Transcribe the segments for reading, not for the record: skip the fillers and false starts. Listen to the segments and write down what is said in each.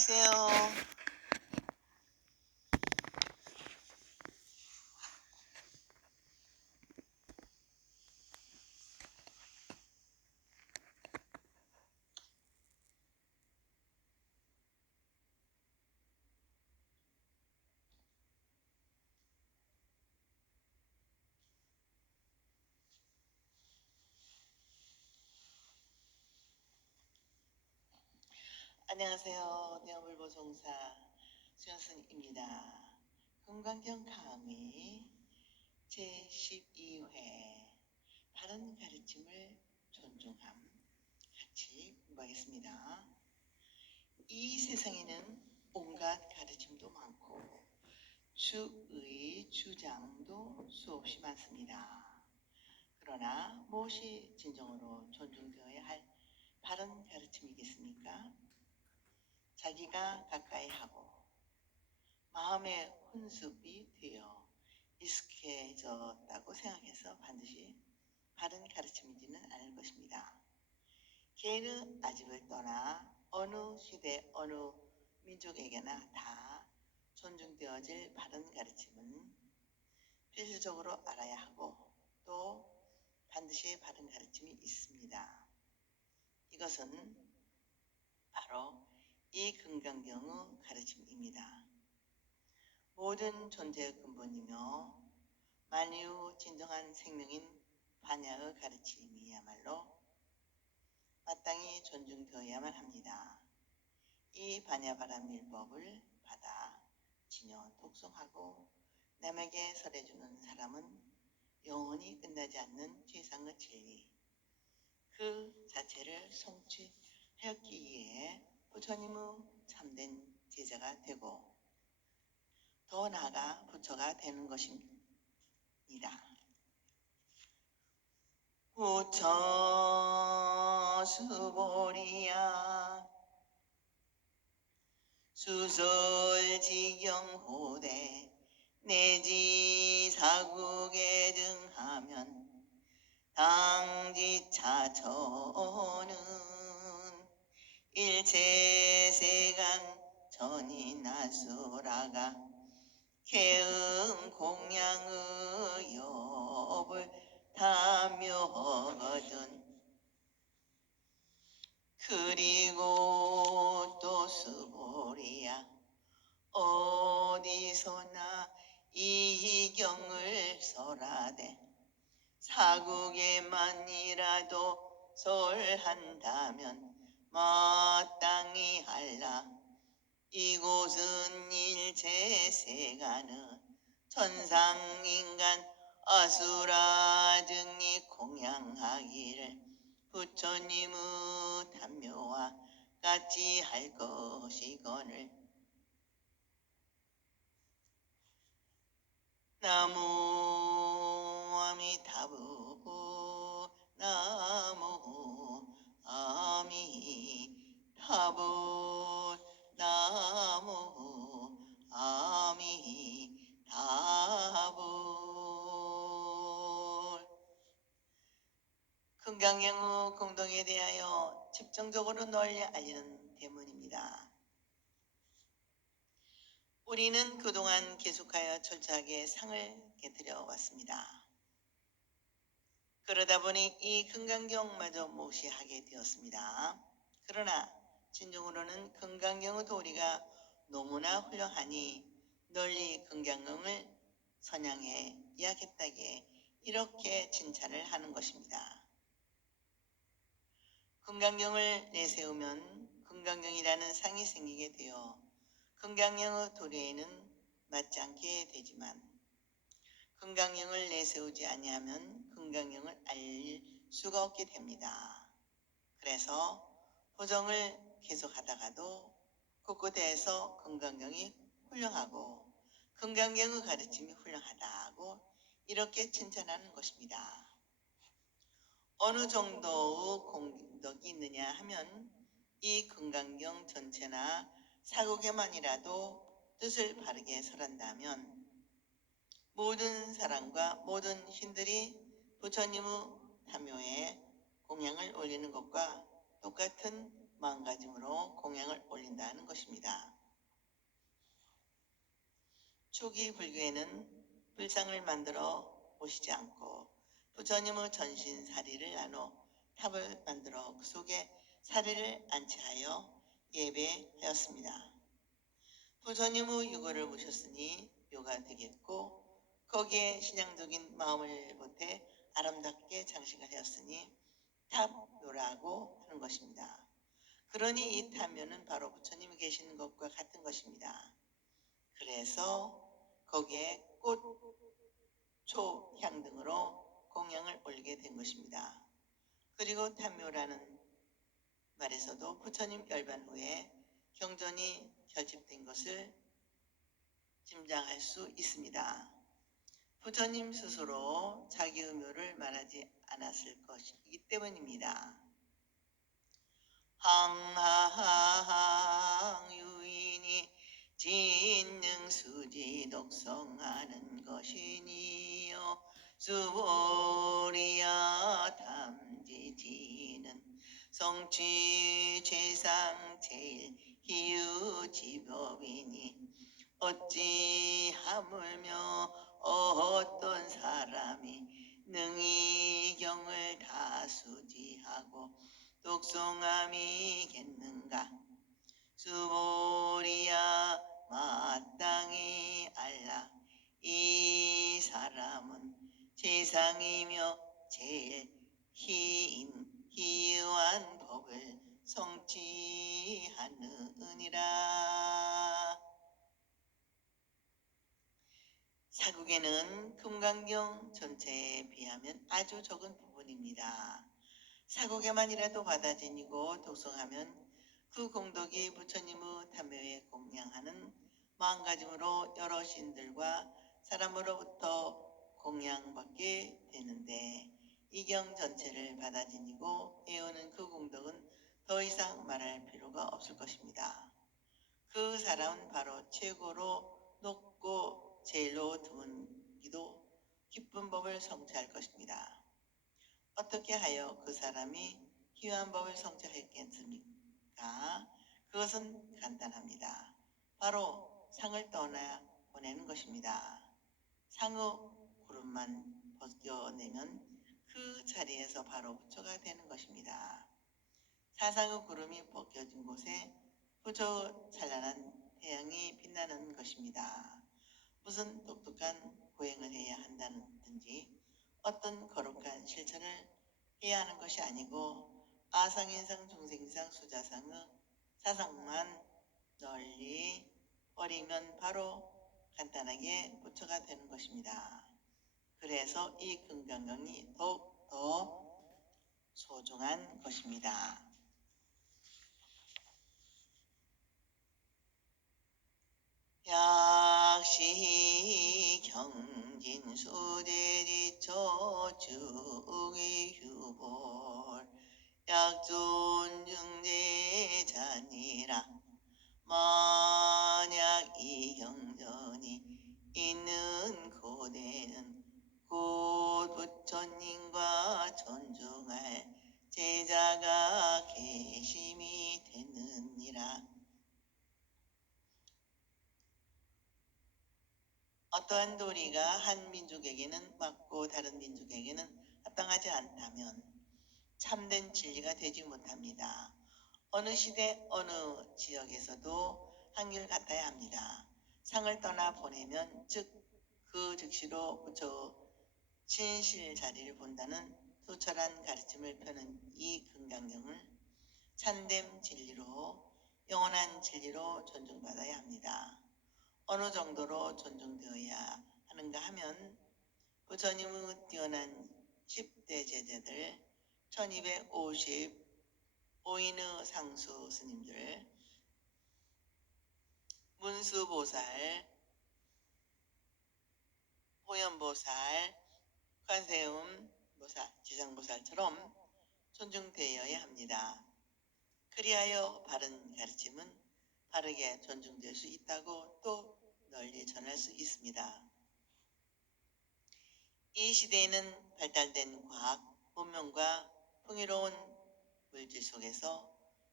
안녕하세요. 안녕하세요. 대어불보송사 수연선입니다. 금강경 강의 제12회 바른 가르침을 존중함 같이 공부하겠습니다. 이 세상에는 온갖 가르침도 많고 주의 주장도 수없이 많습니다. 그러나 무엇이 진정으로 존중되어야 할 바른 가르침이겠습니까? 자기가 가까이 하고 마음의 혼습이 되어 익숙해졌다고 생각해서 반드시 바른 가르침이지는 않을 것입니다. 개인의 아집을 떠나 어느 시대 어느 민족에게나 다 존중되어질 바른 가르침은 필수적으로 알아야 하고 또 반드시 바른 가르침이 있습니다. 이것은 바로 이 금강경의 가르침입니다. 모든 존재의 근본이며 만유의 진정한 생명인 반야의 가르침이야말로 마땅히 존중되어야만 합니다. 이 반야바람일법을 받아 지녀 독송하고 남에게 설해주는 사람은 영원히 끝나지 않는 최상의 진리 그 자체를 성취하였기에 부처님의 참된 제자가 되고 더 나아가 부처가 되는 것입니다. 부처 수보리야 수설지경호대 내지 사국에 등하면 당지차처는 일체세간 전인하수라가 개음 공양의 엽을 탐묘거든. 그리고 또 수보리야 어디서나 이 경을 설하되 사국에만이라도 설한다면 마땅히 할라. 이곳은 일체세간의 천상인간 아수라 등이 공양하기를 부처님의 탐묘와 같이 할 것이거늘. 나무 아미타부 나무 아미타부 나무 아미타부. 금강경의 공동에 대하여 집중적으로 널리 알리는 대문입니다. 우리는 그동안 계속하여 철저하게 상을 깨뜨려 왔습니다. 그러다 보니 이 금강경마저 무시하게 되었습니다. 그러나 진정으로는 금강경의 도리가 너무나 훌륭하니 널리 금강경을 선양해 이야기했다기에 이렇게 칭찬을 하는 것입니다. 금강경을 내세우면 금강경이라는 상이 생기게 되어 금강경의 도리에는 맞지 않게 되지만 금강경을 내세우지 아니하면 금강경을 알 수가 없게 됩니다. 그래서 보정을 계속하다가도 곳곳에서 금강경이 훌륭하고 금강경의 가르침이 훌륭하다고 이렇게 칭찬하는 것입니다. 어느 정도의 공덕이 있느냐 하면 이 금강경 전체나 사국에만이라도 뜻을 바르게 설한다면 모든 사람과 모든 신들이 부처님의 탐묘에 공양을 올리는 것과 똑같은 마음가짐으로 공양을 올린다는 것입니다. 초기 불교에는 불상을 만들어 모시지 않고 부처님의 전신 사리를 나눠 탑을 만들어 그 속에 사리를 안치하여 예배하였습니다. 부처님의 유고를 모셨으니 묘가 되겠고 거기에 신앙적인 마음을 보태 아름답게 장식을 하였으니 탑묘라고 하는 것입니다. 그러니 이 탑묘는 바로 부처님이 계시는 것과 같은 것입니다. 그래서 거기에 꽃, 초, 향 등으로 공양을 올리게 된 것입니다. 그리고 탑묘라는 말에서도 부처님 열반 후에 경전이 결집된 것을 짐작할 수 있습니다. 부처님 스스로 자기의 묘를 말하지 않았을 것이기 때문입니다. 항하항 유인이 진능수지 독성하는 것이니요 수보리야 탐지지는 성취 최상 제일 희유지법이니 어찌 하물며 어떤 사람이 능히 경을 다수지하고 독송함이겠는가. 수보리야 마땅히 알라. 이 사람은 최상이며 제일 희유한 법을 성취하느니라. 사국에는 금강경 전체에 비하면 아주 적은 부분입니다. 사국에만이라도 받아들이고 독송하면 그 공덕이 부처님의 탐묘에 공양하는 마음가짐으로 여러 신들과 사람으로부터 공양받게 되는데 이 경 전체를 받아들이고 외우는 그 공덕은 더 이상 말할 필요가 없을 것입니다. 그 사람은 바로 최고로 높고 제일로 드문기도 깊은 법을 성취할 것입니다. 어떻게 하여 그 사람이 희유한 법을 성취했겠습니까? 그것은 간단합니다. 바로 상을 떠나 보내는 것입니다. 상의 구름만 벗겨내면 그 자리에서 바로 부처가 되는 것입니다. 사상의 구름이 벗겨진 곳에 부처의 찬란한 태양이 빛나는 것입니다. 무슨 독특한 고행을 해야 한다든지 어떤 거룩한 실천을 해야 하는 것이 아니고 아상인상 중생상 수자상의 사상만 널리 버리면 바로 간단하게 부처가 되는 것입니다. 그래서 이 금강경이 더욱 더 소중한 것입니다. 약시 경진수대지처 주의 휴볼 약존증제자니라. 만약 이 경전이 있는 고대는 곧 부처님과 존중할 제자가 계심이 되느니라. 어떠한 도리가 한 민족에게는 맞고 다른 민족에게는 합당하지 않다면 참된 진리가 되지 못합니다. 어느 시대 어느 지역에서도 한결 같아야 합니다. 상을 떠나 보내면 즉 그 즉시로 부처 진실 자리를 본다는 투철한 가르침을 펴는 이 금강경을 참된 진리로 영원한 진리로 존중받아야 합니다. 어느 정도로 존중되어야 하는가 하면 부처님의 뛰어난 10대 제자들 1255인의 상수 스님들 문수보살, 호연보살, 관세음보살, 지장보살처럼 존중되어야 합니다. 그리하여 바른 가르침은 바르게 존중될 수 있다고 또 널리 전할 수 있습니다. 이 시대에는 발달된 과학, 문명과 풍요로운 물질 속에서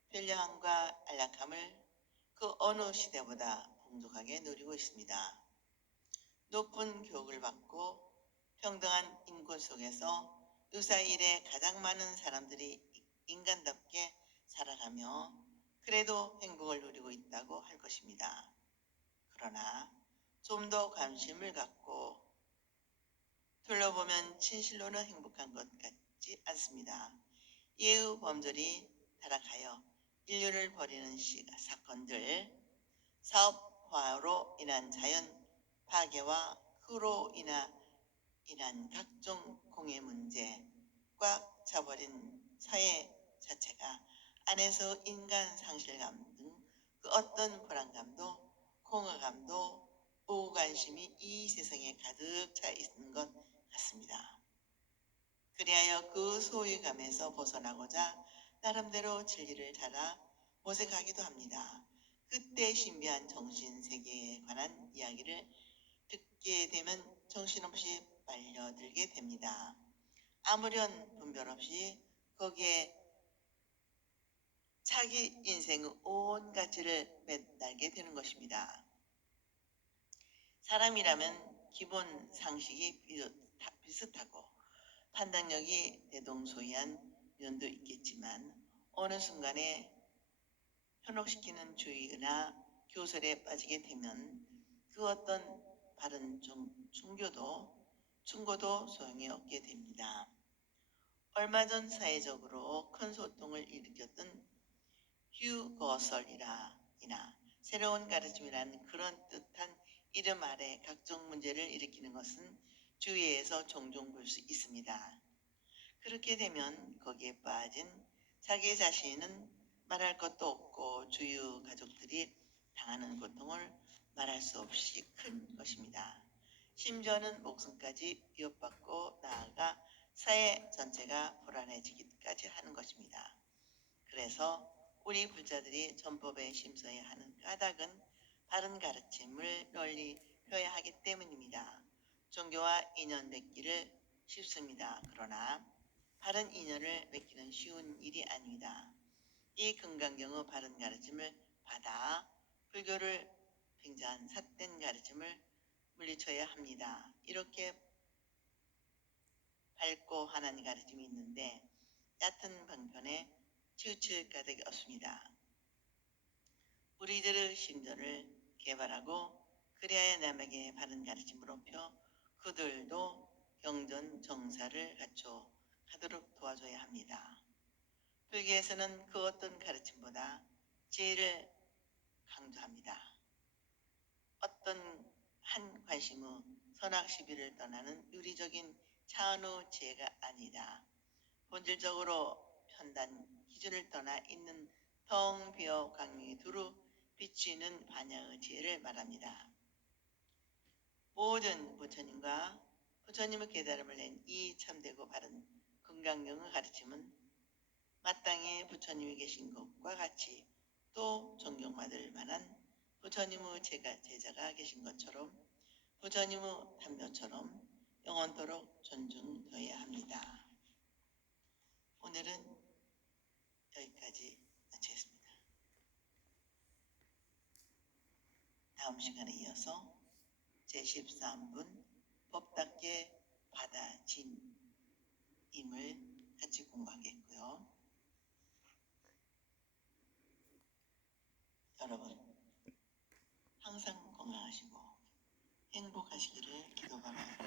편리함과 안락함을 그 어느 시대보다 풍족하게 누리고 있습니다. 높은 교육을 받고 평등한 인권 속에서 유사일에 가장 많은 사람들이 인간답게 살아가며 그래도 행복을 누리고 있다고 할 것입니다. 그러나 좀 더 관심을 갖고 둘러보면 진실로는 행복한 것 같지 않습니다. 예우 범절이 타락하여 인류를 버리는 사건들, 사업화로 인한 자연 파괴와 그로 인한 각종 공해 문제, 꽉 차버린 사회 자체가 안에서 인간 상실감 등 그 어떤 불안감도 공허감도 무관심이 이 세상에 가득 차 있는 것 같습니다. 그리하여 그 소유감에서 벗어나고자 나름대로 진리를 찾아 모색하기도 합니다. 그때 신비한 정신세계에 관한 이야기를 듣게 되면 정신없이 빨려들게 됩니다. 아무런 분별 없이 거기에 자기 인생의 온 가치를 매달게 되는 것입니다. 사람이라면 기본 상식이 비슷하고 판단력이 대동소이한 면도 있겠지만 어느 순간에 현혹시키는 주의나 교설에 빠지게 되면 그 어떤 바른 충고도 소용이 없게 됩니다. 얼마 전 사회적으로 큰 소통을 일으켰던 휴거설이나 새로운 가르침이라는 그런 뜻한 이름 아래 각종 문제를 일으키는 것은 주위에서 종종 볼 수 있습니다. 그렇게 되면 거기에 빠진 자기 자신은 말할 것도 없고 주유 가족들이 당하는 고통을 말할 수 없이 큰 것입니다. 심지어는 목숨까지 위협받고 나아가 사회 전체가 불안해지기까지 하는 것입니다. 그래서 우리 불자들이 전법에 심서야 하는 까닭은 바른 가르침을 널리 펴야 하기 때문입니다. 종교와 인연 맺기를 쉽습니다. 그러나 바른 인연을 맺기는 쉬운 일이 아닙니다. 이 금강경의 바른 가르침을 받아 불교를 팽자한 삿된 가르침을 물리쳐야 합니다. 이렇게 밝고 환한 가르침이 있는데 얕은 방편에 치우칠 까닭이 없습니다. 우리들의 심전을 개발하고 그리하여 남에게 바른 가르침으로 펴 그들도 경전 정사를 갖춰 가도록 도와줘야 합니다. 불교에서는 그 어떤 가르침보다 지혜를 강조합니다. 어떤 한 관심의 선악 시비를 떠나는 유리적인 차원의 지혜가 아니다. 본질적으로 편단 기준을 떠나 있는 텅 비어 광명이 두루 비치는 반야의 지혜를 말합니다. 모든 부처님과 부처님의 깨달음을 낸 이 참되고 바른 금강경의 가르침은 마땅히 부처님이 계신 것과 같이 또 존경받을 만한 부처님의 제자가 계신 것처럼 부처님의 담요처럼 영원토록 존중되어야 합니다. 오늘은 여기까지 마치겠습니다. 다음 시간에 이어서 제13분 법답게 받아진임을 같이 공부하겠고요. 여러분 항상 건강하시고 행복하시기를 기도 바랍니다.